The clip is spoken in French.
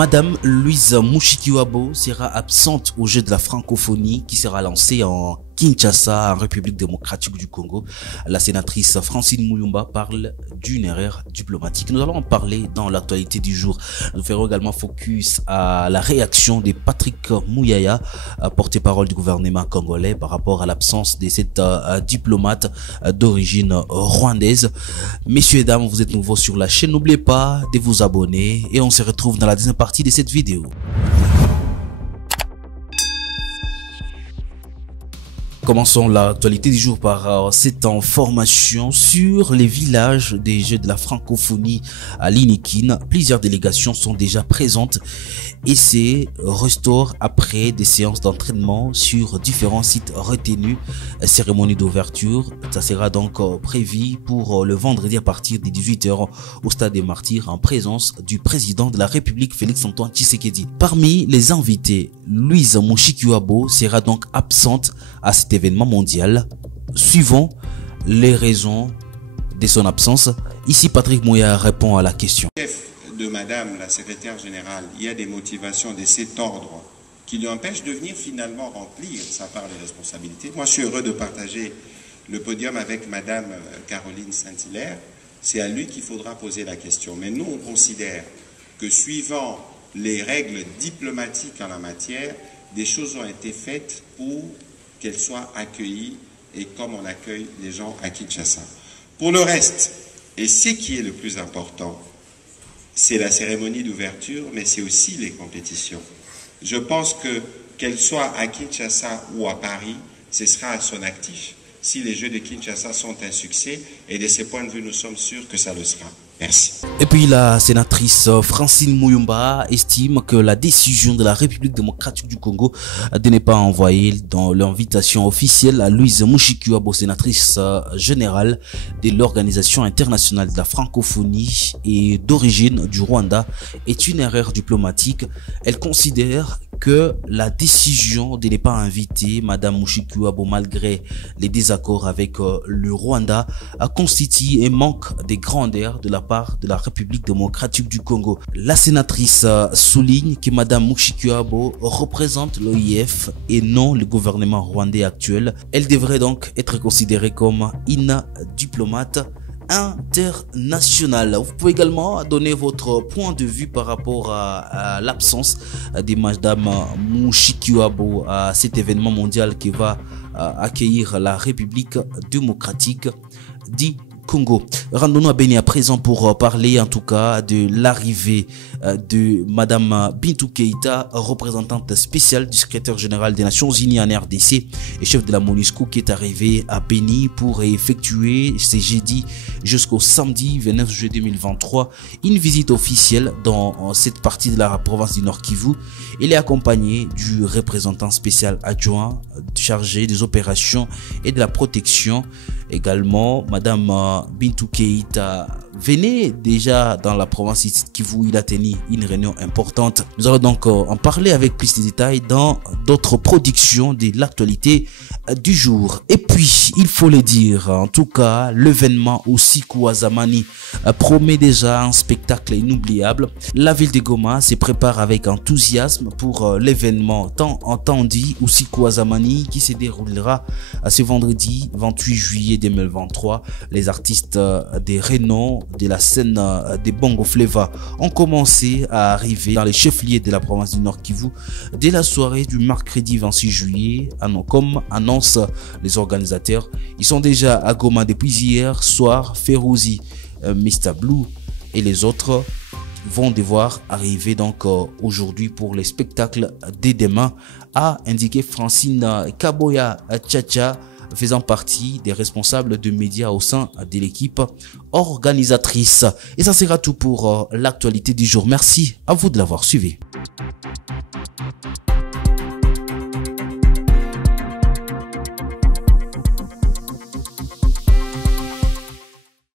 Madame Louise Mushikiwabo sera absente au jeu de la francophonie qui sera lancé en Kinshasa, en République démocratique du Congo. La sénatrice Francine Muyumba parle d'une erreur diplomatique. Nous allons en parler dans l'actualité du jour. Nous ferons également focus à la réaction de Patrick Muyaya, porte-parole du gouvernement congolais, par rapport à l'absence de cette diplomate d'origine rwandaise. Messieurs et dames, vous êtes nouveaux sur la chaîne, n'oubliez pas de vous abonner et on se retrouve dans la deuxième partie de cette vidéo. Commençons l'actualité du jour par cette information sur les villages des Jeux de la francophonie à Linikin. Plusieurs délégations sont déjà présentes et se restaurent après des séances d'entraînement sur différents sites retenus. Cérémonie d'ouverture, ça sera donc prévu pour le vendredi à partir de 18 h au Stade des Martyrs en présence du président de la République Félix-Antoine Tshisekedi. Parmi les invités, Louise Mushikiwabo sera donc absente à cet événement mondial. Suivons les raisons de son absence. Ici, Patrick Muyaya répond à la question. De Madame la secrétaire générale, il y a des motivations de cet ordre qui lui empêchent de venir finalement remplir sa part des responsabilités. Moi, je suis heureux de partager le podium avec Madame Caroline Saint-Hilaire. C'est à lui qu'il faudra poser la question. Mais nous, on considère que suivant les règles diplomatiques en la matière, des choses ont été faites pour qu'elle soit accueillie et comme on accueille les gens à Kinshasa. Pour le reste, et ce qui est le plus important, c'est la cérémonie d'ouverture, mais c'est aussi les compétitions. Je pense que qu'elle soit à Kinshasa ou à Paris, ce sera à son actif. Si les Jeux de Kinshasa sont un succès, et de ce point de vue, nous sommes sûrs que ça le sera. Merci. Et puis la sénatrice Francine Muyumba estime que la décision de la République démocratique du Congo de ne pas envoyer dans l'invitation officielle à Louise Mushikiwabo, sénatrice générale de l'Organisation internationale de la francophonie et d'origine du Rwanda, est une erreur diplomatique. Elle considère que la décision de ne pas inviter Madame Mushikiwabo malgré les désaccords avec le Rwanda constitue un manque de grandeur de la part de la République démocratique du Congo. La sénatrice souligne que Madame Mushikiwabo représente l'OIF et non le gouvernement rwandais actuel. Elle devrait donc être considérée comme une diplomate international. Vous pouvez également donner votre point de vue par rapport à l'absence de Madame Mushikiwabo à cet événement mondial qui va accueillir la République démocratique du Congo. Rendons-nous à Béni à présent pour parler en tout cas de l'arrivée de Madame Bintou Keïta, représentante spéciale du secrétaire général des Nations Unies en RDC et chef de la MONUSCO, qui est arrivée à Béni pour effectuer ce jeudi jusqu'au samedi 29 juillet 2023 une visite officielle dans cette partie de la province du Nord Kivu. Elle est accompagnée du représentant spécial adjoint chargé des opérations et de la protection. Également, Madame Bintou Keïta venait déjà dans la province de Kivu. Il a tenu une réunion importante. Nous allons donc en parler avec plus de détails dans d'autres productions de l'actualité du jour. Et puis, il faut le dire, en tout cas, l'événement Usiku wa Zamani promet déjà un spectacle inoubliable. La ville de Goma se prépare avec enthousiasme pour l'événement tant entendu Usiku wa Zamani qui se déroulera ce vendredi 28 juillet 2023. Les artistes des renom de la scène des Bongo Flava ont commencé à arriver dans les chefs-lieux de la province du Nord Kivu dès la soirée du mercredi 26 juillet, comme annoncent les organisateurs. Ils sont déjà à Goma depuis hier soir. Ferouzi, Mr Blue et les autres vont devoir arriver donc aujourd'hui pour les spectacles dès demain, a indiqué Francine Kaboya Tchacha, faisant partie des responsables de médias au sein de l'équipe organisatrice. Et ça sera tout pour l'actualité du jour. Merci à vous de l'avoir suivi.